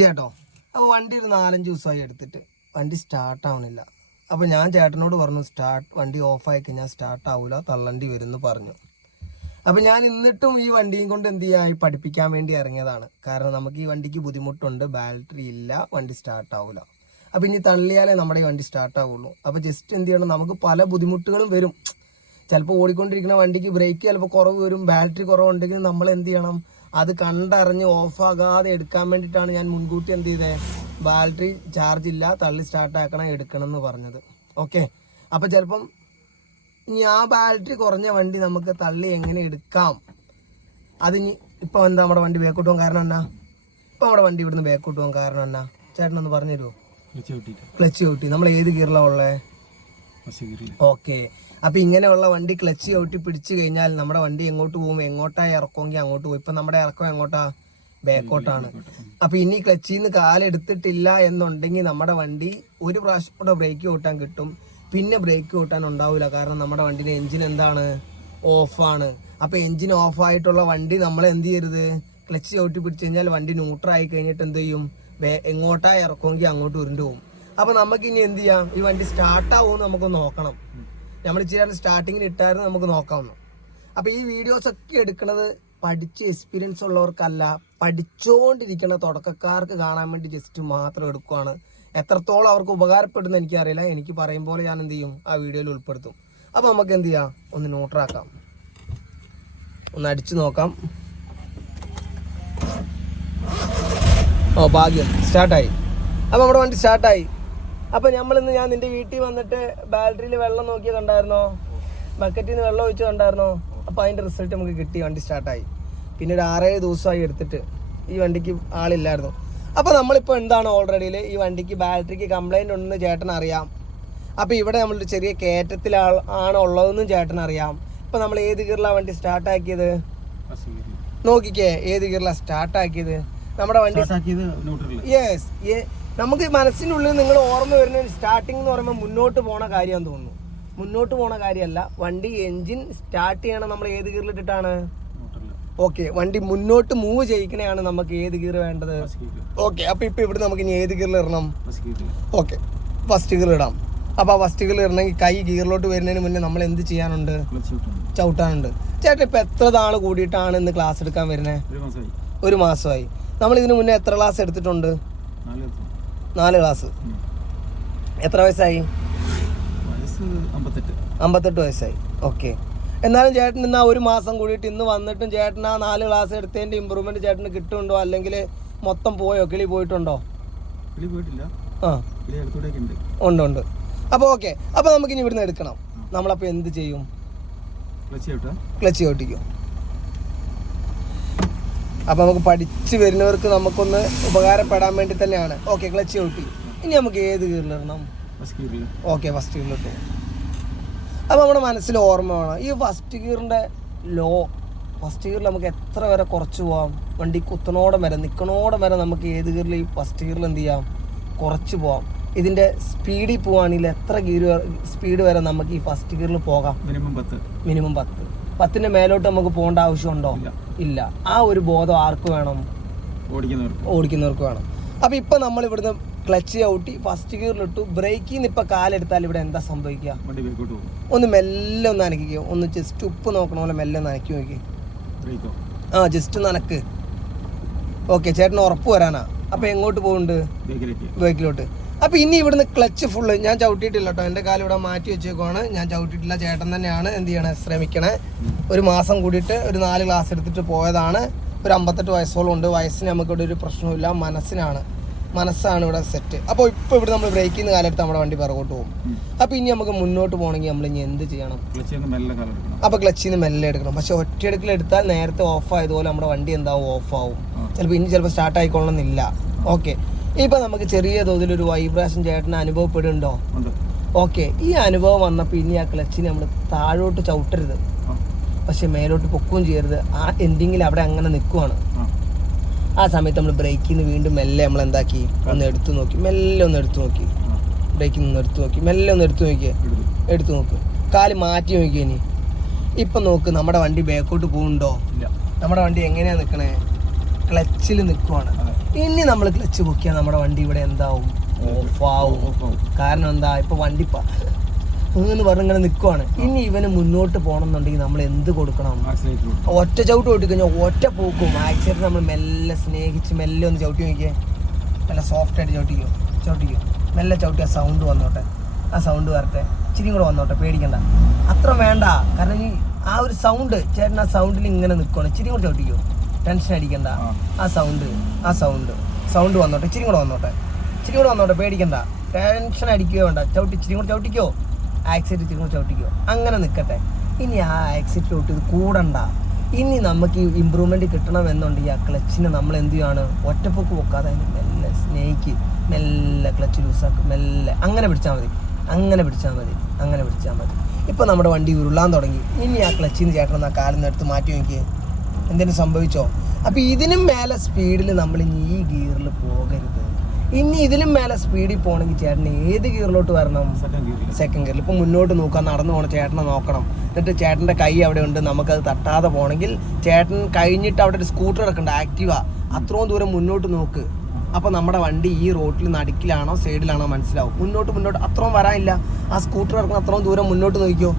ചേട്ടോ അപ്പോൾ വണ്ടി ഒരു 4-5 ദിവസമായി എടുത്തിട്ട് വണ്ടി സ്റ്റാർട്ടാവണില്ല. അപ്പോൾ ഞാൻ ചേട്ടനോട് പറഞ്ഞു വണ്ടി ഓഫായി കഴിഞ്ഞാൽ സ്റ്റാർട്ടാവില്ല, തള്ളണ്ടി വരുമെന്ന് പറഞ്ഞു. അപ്പോൾ ഞാൻ എന്നിട്ടും ഈ വണ്ടിയും കൊണ്ട് എന്ത് ചെയ്യാൻ പഠിപ്പിക്കാൻ വേണ്ടി ഇറങ്ങിയതാണ്. കാരണം നമുക്ക് ഈ വണ്ടിക്ക് ബുദ്ധിമുട്ടുണ്ട്, ബാറ്ററി ഇല്ല, വണ്ടി സ്റ്റാർട്ടാവില്ല. അപ്പോൾ ഇനി തള്ളിയാലേ നമ്മുടെ ഈ വണ്ടി സ്റ്റാർട്ടാവുള്ളൂ. അപ്പോൾ ജസ്റ്റ് എന്ത് ചെയ്യണം, നമുക്ക് പല ബുദ്ധിമുട്ടുകളും വരും. ചിലപ്പോൾ ഓടിക്കൊണ്ടിരിക്കുന്ന വണ്ടിക്ക് ബ്രേക്ക് ചിലപ്പോൾ കുറവ് വരും, ബാറ്ററി കുറവുണ്ടെങ്കിൽ നമ്മൾ എന്ത് ചെയ്യണം, അത് കണ്ടറിഞ്ഞ് ഓഫാകാതെ എടുക്കാൻ വേണ്ടിയിട്ടാണ് ഞാൻ മുൻകൂട്ടി എന്ത് ചെയ്തത്, ബാറ്ററി ചാർജ് ഇല്ല, തള്ളി സ്റ്റാർട്ടാക്കണം, എടുക്കണം എന്ന് പറഞ്ഞത്. ഓക്കെ, അപ്പോൾ ചിലപ്പം ഇനി ആ ബാറ്ററി കുറഞ്ഞ വണ്ടി നമുക്ക് തള്ളി എങ്ങനെ എടുക്കാം, അതിനി ഇപ്പോൾ എന്താ നമ്മുടെ വണ്ടി ബേക്കോട്ട് പോകാൻ കാരണം എന്നാ, ഇപ്പോൾ നമ്മുടെ വണ്ടി ഇവിടുന്ന് ബേക്കോട്ട് പോകാൻ കാരണം എന്നാ, ചേട്ടനൊന്ന് പറഞ്ഞു തരുമോ? ക്ലച്ച് ചവിട്ടി. നമ്മൾ ഏത് ഗിയറിലാണ് ഉള്ളത്? ഓക്കെ, അപ്പോൾ ഇങ്ങനെയുള്ള വണ്ടി ക്ലച്ച് ചവിട്ടി പിടിച്ചു കഴിഞ്ഞാൽ നമ്മുടെ വണ്ടി എങ്ങോട്ട് പോകും, എങ്ങോട്ടാണ് ഇറക്കുമെങ്കിൽ അങ്ങോട്ട് പോകും. ഇപ്പം നമ്മുടെ ഇറക്കം എങ്ങോട്ടാ, ബേക്കോട്ടാണ്. അപ്പോൾ ഇനി ക്ലച്ചിൽ നിന്ന് കാലെടുത്തിട്ടില്ല എന്നുണ്ടെങ്കിൽ നമ്മുടെ വണ്ടി ഒരു പ്രാവശ്യം കൂടെ ബ്രേക്ക് ഓട്ടാൻ കിട്ടും, പിന്നെ ബ്രേക്ക് ഓട്ടാൻ ഉണ്ടാവില്ല. കാരണം നമ്മുടെ വണ്ടിയുടെ എഞ്ചിൻ എന്താണ്, ഓഫാണ്. അപ്പോൾ എഞ്ചിൻ ഓഫായിട്ടുള്ള വണ്ടി നമ്മൾ എന്ത് ചെയ്യരുത്, ക്ലച്ച് ചവിട്ടി പിടിച്ചു കഴിഞ്ഞാൽ വണ്ടി ന്യൂട്രായി കഴിഞ്ഞിട്ട് എന്ത് ചെയ്യും, എങ്ങോട്ടാ ഇറക്കുമെങ്കിൽ അങ്ങോട്ട് ഉരുണ്ടു പോകും. അപ്പോൾ നമുക്ക് ഇനി എന്ത് ചെയ്യാം, ഈ വണ്ടി സ്റ്റാർട്ടാവുമെന്ന് നമുക്ക് നോക്കണം. നമ്മൾ ചെയ്യാൻ സ്റ്റാർട്ടിങ്ങിന് ഇട്ടായിരുന്നു, നമുക്ക് നോക്കാവുന്നു. അപ്പോൾ ഈ വീഡിയോസൊക്കെ എടുക്കുന്നത് പഠിച്ച് എക്സ്പീരിയൻസ് ഉള്ളവർക്കല്ല, പഠിച്ചുകൊണ്ടിരിക്കുന്ന തുടക്കക്കാർക്ക് കാണാൻ വേണ്ടി ജസ്റ്റ് മാത്രം എടുക്കുകയാണ്. എത്രത്തോളം അവർക്ക് ഉപകാരപ്പെടുന്ന എനിക്കറിയില്ല. എനിക്ക് പറയുമ്പോൾ ഞാൻ എന്ത് ചെയ്യും, ആ വീഡിയോയിൽ ഉൾപ്പെടുത്തും. അപ്പോൾ നമുക്ക് എന്ത് ചെയ്യാം, ഒന്ന് ന്യൂട്രാക്കാം, ഒന്ന് അടിച്ചു നോക്കാം. ഓ ഭാഗ്യം, സ്റ്റാർട്ടായി. അപ്പോൾ നമ്മുടെ വണ്ടി സ്റ്റാർട്ടായി. അപ്പോൾ നമ്മളിന്ന് ഞാൻ നിൻ്റെ വീട്ടിൽ വന്നിട്ട് ബാറ്ററിയിൽ വെള്ളം നോക്കി കണ്ടായിരുന്നോ, ബക്കറ്റിൽ നിന്ന് വെള്ളം ഒഴിച്ച് കണ്ടായിരുന്നോ? അപ്പോൾ അതിൻ്റെ റിസൾട്ട് നമുക്ക് കിട്ടി, വണ്ടി സ്റ്റാർട്ടായി. പിന്നെ ഒരു 6-7 ദിവസമായി എടുത്തിട്ട് ഈ വണ്ടിക്ക് ആളില്ലായിരുന്നു. അപ്പോൾ നമ്മളിപ്പോൾ എന്താണ് ഓൾറെഡിയിൽ ഈ വണ്ടിക്ക് ബാറ്ററിക്ക് കംപ്ലൈൻറ്റ് ഉണ്ടെന്ന് ചേട്ടൻ അറിയാം. അപ്പോൾ ഇവിടെ നമ്മളൊരു ചെറിയ കയറ്റത്തിലാണ് ഉള്ളതെന്നും ചേട്ടൻ അറിയാം. ഇപ്പോൾ നമ്മൾ ഏത് ഗിയറിലാണ് വണ്ടി സ്റ്റാർട്ടാക്കിയത് നോക്കിക്കേ, ഏത് ഗിയറിലാണ് സ്റ്റാർട്ടാക്കിയത് നമ്മുടെ വണ്ടി? യെസ്, നമുക്ക് മനസ്സിനുള്ളിൽ നിങ്ങൾ ഓർമ്മ വരുന്ന സ്റ്റാർട്ടിങ് എന്ന് പറയുമ്പോൾ മുന്നോട്ട് പോണ കാര്യമാണെന്ന് തോന്നുന്നു. മുന്നോട്ട് പോണ കാര്യമല്ല, വണ്ടി എൻജിൻ സ്റ്റാർട്ട് ചെയ്യണം നമ്മൾ ഏത് ഗിയറിലിട്ടിട്ടാണ്? ഓക്കെ, വണ്ടി മുന്നോട്ട് മൂവ് ചെയ്യിക്കണയാണ് നമുക്ക് ഏത് ഗിയർ വേണ്ടത്? ഓക്കെ, അപ്പോൾ ഇപ്പോൾ ഇവിടെ നമുക്ക് ഇനി ഏത് ഗിയറിൽ ഇടണം? ഓക്കെ, ഫസ്റ്റ് ഗിയർ ഇടാം. അപ്പോൾ ആ ഫസ്റ്റ് ഗിയർ ഇടണമെങ്കിൽ കൈ ഗിയറിലോട്ട് വരുന്നതിന് മുന്നേ നമ്മൾ എന്ത് ചെയ്യാനുണ്ട്? ചവിട്ടാനുണ്ട്. ചേട്ടാ ഇപ്പോൾ എത്ര നാൾ കൂടിയിട്ടാണ് ഇന്ന് ക്ലാസ് എടുക്കാൻ വരുന്നത്? 1 മാസമായി. നമ്മൾ ഇതിന് മുന്നേ എത്ര ക്ലാസ് എടുത്തിട്ടുണ്ട്? 4 ക്ലാസ്. എത്ര വയസ്സായി? 58 വയസ്സായി. ഓക്കെ, എന്നാലും ചേട്ടൻ ഇന്ന് 1 മാസം കൂടിയിട്ട് ഇന്ന് വന്നിട്ടും ചേട്ടൻ ആ 4 ക്ലാസ് എടുത്തതിൻ്റെ ഇമ്പ്രൂവ്മെൻറ്റ് ചേട്ടന് കിട്ടുന്നുണ്ടോ, അല്ലെങ്കിൽ മൊത്തം പോയോ, കിളി പോയിട്ടുണ്ടോ? ആ ഉണ്ട്. അപ്പോൾ ഓക്കെ, അപ്പോൾ നമുക്കിനി ഇവിടുന്ന് എടുക്കണം. നമ്മളപ്പോൾ എന്ത് ചെയ്യും? ക്ലച്ച് ചവിട്ടിക്കും. അപ്പോൾ നമുക്ക് പഠിച്ച് വരുന്നവർക്ക് നമുക്കൊന്ന് ഉപകാരപ്പെടാൻ വേണ്ടി തന്നെയാണ്. ഓക്കെ, ക്ലച്ച് ചവിട്ടി. ഇനി നമുക്ക് ഏത് ഗിയറിലിടണം? Okay, first ഗിയറിലിട്ടു. അപ്പോൾ നമ്മുടെ മനസ്സിൽ ഓർമ്മ വേണം, ഈ ഫസ്റ്റ് ഗിയറിൻ്റെ ഫസ്റ്റ് ഗിയറിൽ നമുക്ക് എത്ര വരെ കുറച്ച് പോകാം? വണ്ടി കുത്തനോടെ വരെ, നിൽക്കണോടെ വരെ നമുക്ക് ഏത് ഗിയറിൽ, ഈ ഫസ്റ്റ് ഗിയറിൽ എന്ത് ചെയ്യാം, കുറച്ച് പോകാം. ഇതിൻ്റെ സ്പീഡിൽ പോവുകയാണെങ്കിൽ എത്ര ഗിയർ സ്പീഡ് വരെ നമുക്ക് ഈ ഫസ്റ്റ് ഗിയറിൽ പോകാം? മിനിമം 10. 10ൻ്റെ മേലോട്ട് നമുക്ക് പോകേണ്ട ആവശ്യമുണ്ടോ? ഇല്ല. ആ ഒരു ബോധം ആർക്ക് വേണം? ഓടിക്കുന്നവർക്ക് വേണം. അപ്പോൾ ഇപ്പോൾ നമ്മൾ ഇവിടുന്ന് ക്ലച്ച് ചവിട്ടി ഫസ്റ്റ് ഗിയറിലിട്ടു, ബ്രേക്കിൽ നിന്ന് ഇപ്പോൾ കാലെടുത്താൽ ഇവിടെ എന്താ സംഭവിക്കുക? ഒന്ന് മെല്ലെ ഒന്ന് അനക്കിക്കോ, ഒന്ന് ജസ്റ്റ് ഉപ്പ് നോക്കണ പോലെ മെല്ലെ ഒന്ന് അനക്കി നോക്കി. ആ, ജസ്റ്റ് നനക്ക്. ഓക്കെ, ചേട്ടന് ഉറപ്പ് വരാനാ. അപ്പോൾ എങ്ങോട്ട് പോകുന്നുണ്ട്? ബേക്കിലോട്ട്. അപ്പോൾ ഇനി ഇവിടുന്ന് ക്ലച്ച് ഫുള്ള് ഞാൻ ചവിട്ടിയിട്ടില്ല കേട്ടോ, എൻ്റെ കാലം ഇവിടെ മാറ്റി വെച്ചേക്കുവാണ്, ഞാൻ ചവിട്ടിയിട്ടില്ല. ചേട്ടൻ തന്നെയാണ് എന്ത് ചെയ്യണേ, ശ്രമിക്കണേ. 1 മാസം കൂടിയിട്ട് ഒരു 4 ക്ലാസ് എടുത്തിട്ട് പോയതാണ്. ഒരു 58 വയസ്സോളം ഉണ്ട്. വയസ്സിന് നമുക്കിവിടെ ഒരു പ്രശ്നമില്ല, മനസ്സാണ് ഇവിടെ സെറ്റ്. അപ്പോൾ ഇപ്പോൾ ഇവിടെ നമ്മൾ ബ്രേക്കിൽ നിന്ന് കാലെടുത്ത് നമ്മുടെ വണ്ടി പിറകോട്ട് പോകും. അപ്പോൾ ഇനി നമുക്ക് മുന്നോട്ട് പോകണമെങ്കിൽ നമ്മൾ ഇനി എന്ത് ചെയ്യണം? അപ്പോൾ ക്ലച്ചിൽ നിന്ന് മെല്ലെ എടുക്കണം. പക്ഷെ ഒറ്റയെടുക്കൽ എടുത്താൽ നേരത്തെ ഓഫ് ആയതുപോലെ നമ്മുടെ വണ്ടി എന്താവും, ഓഫാവും. ചിലപ്പോൾ സ്റ്റാർട്ട് ആയിക്കൊള്ളണമെന്നില്ല. ഓക്കെ, ഇപ്പോൾ നമുക്ക് ചെറിയ തോതിലൊരു വൈബ്രേഷൻ ചേട്ടന് അനുഭവപ്പെടുന്നുണ്ടോ? ഓക്കെ, ഈ അനുഭവം വന്നപ്പോൾ ഇനി ആ ക്ലച്ചിന് നമ്മൾ താഴോട്ട് ചവിട്ടരുത്, പക്ഷെ മേലോട്ട് പൊക്കുകയും ചെയ്യരുത്. ആ എൻഡിങ്ങിൽ അവിടെ അങ്ങനെ നിൽക്കുവാണ്. ആ സമയത്ത് നമ്മൾ ബ്രേക്കിൽ നിന്ന് വീണ്ടും മെല്ലെ നമ്മൾ എന്താക്കി, ഒന്ന് എടുത്തു നോക്കി, മെല്ലെ ഒന്ന് എടുത്തു നോക്കി, ബ്രേക്കിൽ നിന്ന് എടുത്തു നോക്കി, മെല്ലെ ഒന്ന് എടുത്തു നോക്ക്, കാല് മാറ്റി നോക്കി. ഇനി ഇപ്പം നോക്ക്, നമ്മുടെ വണ്ടി ബേക്കോട്ട് പോകുന്നുണ്ടോ? നമ്മുടെ വണ്ടി എങ്ങനെയാണ് നിൽക്കണേ? ക്ലച്ചിൽ നിൽക്കുവാണ്. ഇനി നമ്മൾ ക്ലച്ച് പൊക്കിയാൽ നമ്മുടെ വണ്ടി ഇവിടെ എന്താവും? ഓഫാവും. കാരണം എന്താ, ഇപ്പൊ വണ്ടി എന്ന് പറഞ്ഞിങ്ങനെ നിൽക്കുവാണ്. ഇനി ഇവന് മുന്നോട്ട് പോകണമെന്നുണ്ടെങ്കിൽ നമ്മൾ എന്ത് കൊടുക്കണം? ഒറ്റ ചവിട്ട് ഓട്ടി കഴിഞ്ഞാൽ ഒറ്റ പോക്കും. ആക്സിഡന്റ് നമ്മൾ മെല്ലെ സ്നേഹിച്ച് മെല്ലെ ഒന്ന് ചവിട്ടി നോക്കിയേ, നല്ല സോഫ്റ്റ് ആയിട്ട് ചവിട്ടിക്കോ മെല്ലെ ചവിട്ടി. ആ സൗണ്ട് വന്നോട്ടെ, ആ സൗണ്ട് വരട്ടെ, ഇച്ചിരി കൂടെ വന്നോട്ടെ, പേടിക്കണ്ട. അത്ര വേണ്ട, കാരണം ഈ ആ ഒരു സൗണ്ട് ചേട്ടൻ ആ സൗണ്ടിൽ ഇങ്ങനെ നിൽക്കണം. ഇച്ചിരി കൂടെ ചവിട്ടിക്കോ, ടെൻഷൻ അടിക്കണ്ട. ആ സൗണ്ട് വന്നോട്ടെ, ഇച്ചിരി കൂടെ വന്നോട്ടെ, പേടിക്കണ്ട, ടെൻഷൻ അടിക്കുകയോ വേണ്ട. ഇച്ചിരി കൂടെ ചവിട്ടിക്കോ, ആക്സിഡന്റ് ഇച്ചിരി കൂടെ ചവിട്ടിക്കോ, അങ്ങനെ നിൽക്കട്ടെ. ഇനി ആ ആക്സിഡന്റ് ഇത് കൂടണ്ട. ഇനി നമുക്ക് ഈ ഇമ്പ്രൂവ്മെന്റ് കിട്ടണമെന്നുണ്ടെങ്കിൽ ആ ക്ലച്ചിനെ നമ്മൾ എന്ത് ചെയ്യാണ്? ഒറ്റപ്പൊക്ക് പൊക്കാതെ മെല്ലെ സ്നേഹിക്ക്, മെല്ലെ ക്ലച്ച് ലൂസാക്ക്, മെല്ലെ അങ്ങനെ പിടിച്ചാൽ മതി. ഇപ്പൊ നമ്മുടെ വണ്ടി ഉരുളാൻ തുടങ്ങി. ഇനി ആ ക്ലച്ചിന്ന് ചേട്ടൻ ആ കാലിന്ന് എടുത്ത് മാറ്റി നോക്കിയേ, എന്തെങ്കിലും സംഭവിച്ചോ? അപ്പൊ ഇതിനും മേലെ സ്പീഡിൽ നമ്മൾ ഇനി ഈ ഗിയറിൽ പോകരുത്. ഇനി ഇതിലും മേലെ സ്പീഡിൽ പോകണമെങ്കിൽ ചേട്ടന് ഏത് ഗിയറിലോട്ട് വരണം? സെക്കൻഡ് ഗിയറിൽ. ഇപ്പൊ മുന്നോട്ട് നോക്കാൻ നടന്നു പോകണം, ചേട്ടനെ നോക്കണം. എന്നിട്ട് ചേട്ടൻ്റെ കൈ അവിടെ ഉണ്ട്, നമുക്കത് തട്ടാതെ പോകണമെങ്കിൽ ചേട്ടൻ കഴിഞ്ഞിട്ട് അവിടെ ഒരു സ്കൂട്ടർ കിടക്കണ്ട, ആക്റ്റീവ, അത്രയും ദൂരം മുന്നോട്ട് നോക്ക്. അപ്പോൾ നമ്മുടെ വണ്ടി ഈ റോഡിൽ നടുക്കിലാണോ സൈഡിലാണോ മനസ്സിലാവും. മുന്നോട്ട് അത്രയും വരാനില്ല. ആ സ്കൂട്ടർ കിടക്കുന്ന അത്രയും ദൂരം മുന്നോട്ട് നോക്കിയോ,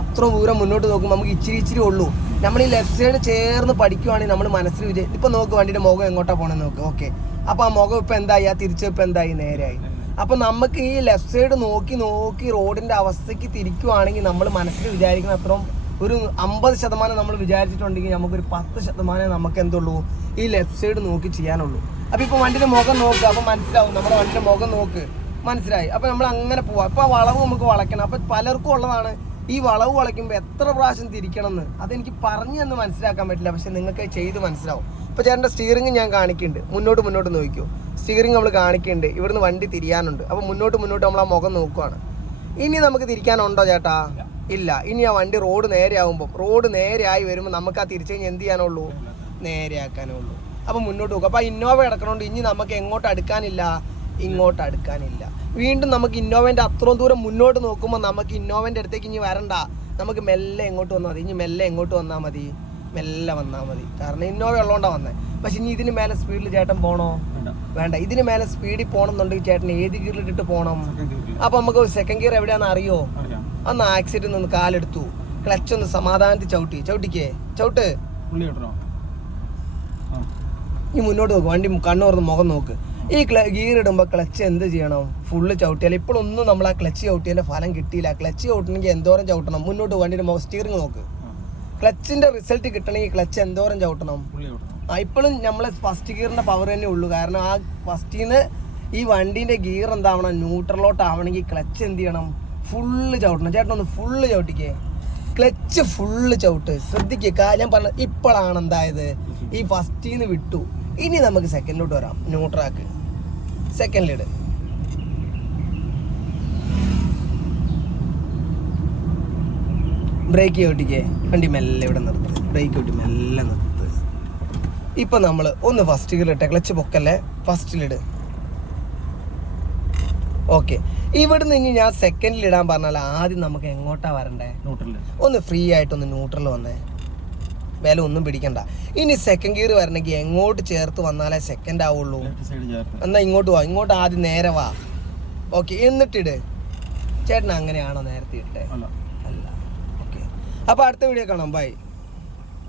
അത്രയും ദൂരം മുന്നോട്ട് നോക്കുമ്പോൾ നമുക്ക് ഇച്ചിരി ഉള്ളൂ. നമ്മൾ ഈ ലെഫ്റ്റ് സൈഡ് ചേർന്ന് പഠിക്കുവാണെങ്കിൽ നമ്മൾ മനസ്സിൽ വിജയം. ഇപ്പം നോക്ക് വണ്ടിയുടെ മുഖം എങ്ങോട്ടാണ് പോകണമെന്ന് നോക്ക്. ഓക്കെ, അപ്പോൾ ആ മുഖം ഇപ്പം എന്തായി? ആ തിരിച്ചിപ്പം എന്തായി? നേരെയായി. അപ്പം നമുക്ക് ഈ ലെഫ്റ്റ് സൈഡ് നോക്കി റോഡിൻ്റെ അവസ്ഥയ്ക്ക് തിരിക്കുവാണെങ്കിൽ നമ്മൾ മനസ്സിൽ വിചാരിക്കുന്ന അത്രയും ഒരു 50% നമ്മൾ വിചാരിച്ചിട്ടുണ്ടെങ്കിൽ നമുക്കൊരു 10% നമുക്ക് എന്തുള്ളൂ? ഈ ലെഫ്റ്റ് സൈഡ് നോക്കി ചെയ്യാനുള്ളൂ. അപ്പോൾ ഇപ്പോൾ വണ്ടിയുടെ മുഖം നോക്കുക, അപ്പോൾ മനസ്സിലാവും. നമ്മുടെ വണ്ടിയുടെ മുഖം നോക്ക്, മനസ്സിലായി. അപ്പോൾ നമ്മൾ അങ്ങനെ പോവാം. അപ്പോൾ ആ വളവ് നമുക്ക് വളയ്ക്കണം. അപ്പോൾ പലർക്കും ഉള്ളതാണ് ഈ വളവ് വളയ്ക്കുമ്പോൾ എത്ര പ്രാവശ്യം തിരിക്കണം എന്ന്. അതെനിക്ക് പറഞ്ഞു എന്ന് മനസ്സിലാക്കാൻ പറ്റില്ല, പക്ഷെ നിങ്ങൾക്ക് ചെയ്ത് മനസ്സിലാവും. ഇപ്പോൾ ചേട്ടൻ്റെ സ്റ്റിയറിംഗ് ഞാൻ കാണിക്കുന്നുണ്ട്, മുന്നോട്ട് നോക്കിയോ. സ്റ്റിയറിംഗ് നമ്മൾ കാണിക്കുന്നുണ്ട്, ഇവിടുന്ന് വണ്ടി തിരിയാനുണ്ട്. അപ്പോൾ മുന്നോട്ട് നമ്മൾ ആ മുഖം നോക്കുവാണ്. ഇനി നമുക്ക് തിരിക്കാനുണ്ടോ ചേട്ടാ? ഇല്ല. ഇനി ആ വണ്ടി റോഡ് നേരെയായി വരുമ്പോൾ നമുക്ക് ആ തിരിച്ചു കഴിഞ്ഞാൽ എന്ത് ചെയ്യാനുള്ളൂ? നേരെയാക്കാനുള്ളൂ. അപ്പോൾ മുന്നോട്ട് നോക്കും. അപ്പോൾ ഇന്നോവ കിടക്കണോണ്ട് ഇനി നമുക്ക് എങ്ങോട്ട് അടുക്കാനില്ല? ഇങ്ങോട്ട് അടുക്കാനില്ല. വീണ്ടും നമുക്ക് ഇന്നോവേൻ്റെ അത്രയും ദൂരം മുന്നോട്ട് നോക്കുമ്പോൾ നമുക്ക് ഇന്നോവേൻ്റെ അടുത്തേക്ക് ഇനി വരണ്ട, നമുക്ക് മെല്ലെ എങ്ങോട്ട് വന്നാൽ മതി. ഇനി മെല്ലെ എങ്ങോട്ട് വന്നാൽ മതി? മെല്ലെ വന്നാൽ മതി. കാരണം ഇന്നോവ ഉള്ളതുകൊണ്ടാണ് വന്നത്. പക്ഷെ ഇനി ഇതിന് മേലെ സ്പീഡിൽ ചേട്ടൻ പോകണോ? വേണ്ട. ഇതിന് മേലെ സ്പീഡിൽ പോകണം എന്നുണ്ടെങ്കിൽ ചേട്ടൻ ഏത് ഗിയറിലിട്ടിട്ട് പോകണം? അപ്പോൾ നമുക്ക് സെക്കൻഡ് ഗിയർ എവിടെയാണെന്ന് അറിയോ? അന്ന് ആക്സിഡന്റ് നിന്ന് കാലെടുത്തു, ക്ലച്ച് ഒന്ന് സമാധാനത്തിൽ ചവിട്ട്. ഈ മുന്നോട്ട് നോക്ക്, വണ്ടി കണ്ണു തുറന്ന് മുഖം നോക്ക്. ഈ ഗിയർ ഇടുമ്പോൾ ക്ലച്ച് എന്ത് ചെയ്യണം? ഫുള്ള് ചവിട്ടിയാൽ. ഇപ്പോഴൊന്നും നമ്മൾ ആ ക്ലച്ച് ചവിട്ടിയതിൻ്റെ ഫലം കിട്ടിയില്ല. ക്ലച്ച് ചവിട്ടണമെങ്കിൽ എന്തോരം ചവിട്ടണം? മുന്നോട്ട് വണ്ടിയുടെ മുഖം സ്റ്റിയറിംഗ് നോക്ക്. ക്ലച്ചിൻ്റെ റിസൾട്ട് കിട്ടണമെങ്കിൽ ക്ലച്ച് എന്തോരം ചവിട്ടണം? ഇപ്പോഴും നമ്മൾ ഫസ്റ്റ് ഗിയറിൻ്റെ പവർ തന്നെ ഉള്ളൂ. കാരണം ആ ഫസ്റ്റിന്ന് ഈ വണ്ടീൻ്റെ ഗിയർ എന്താവണം? ന്യൂട്രലോട്ടാവണമെങ്കിൽ ക്ലച്ച് എന്ത് ചെയ്യണം? ഫുള്ള് ചവിട്ടണം. ചേട്ടൻ ഒന്ന് ഫുള്ള് ചവിട്ടിക്കേ, ക്ലച്ച് ഫുള്ള് ചവിട്ട്. ശ്രദ്ധിക്കുക, ഞാൻ പറഞ്ഞ ഇപ്പോഴാണ് എന്തായത്? ഈ ഫസ്റ്റിന്ന് വിട്ടു. ഇനി നമുക്ക് സെക്കൻഡിലോട്ട് വരാം. ന്യൂട്രാക്ക് സെക്കൻഡിലിട്. ബ്രേക്ക് ചവിട്ടിക്കേ, വണ്ടി മെല്ലെ ഇവിടെ നിർത്ത്. ബ്രേക്ക് ചവിട്ടി മെല്ലെ നിർത്ത്. ഇപ്പം നമ്മൾ ഒന്ന് ഫസ്റ്റ് ഗിയറിലിട്ടെ, ക്ലച്ച് പൊക്കല്ലേ, ഫസ്റ്റിലിട്. ഓക്കെ, ഇവിടുന്ന് ഇനി ഞാൻ സെക്കൻഡിലിടാൻ പറഞ്ഞാൽ ആദ്യം നമുക്ക് എങ്ങോട്ടാ വരണ്ടേ? ന്യൂട്രൽ. ഒന്ന് ഫ്രീ ആയിട്ടൊന്ന് ന്യൂട്രൽ വന്നേ, വില ഒന്നും പിടിക്കണ്ട. ഇനി സെക്കൻഡ് ഗിയർ വരണമെങ്കിൽ എങ്ങോട്ട് ചേർത്ത് വന്നാലേ സെക്കൻഡ് ആവുള്ളൂ? എന്നാൽ ഇങ്ങോട്ട് വാ, ഇങ്ങോട്ട് ആദ്യം നേരെ വാ. ഓക്കെ, എന്നിട്ടിട്. ചേട്ടൻ അങ്ങനെയാണോ നേരത്തെ ഇട്ടേ? അല്ല. ഓക്കെ, അപ്പോൾ അടുത്ത വീഡിയോ കാണാം. ബൈ.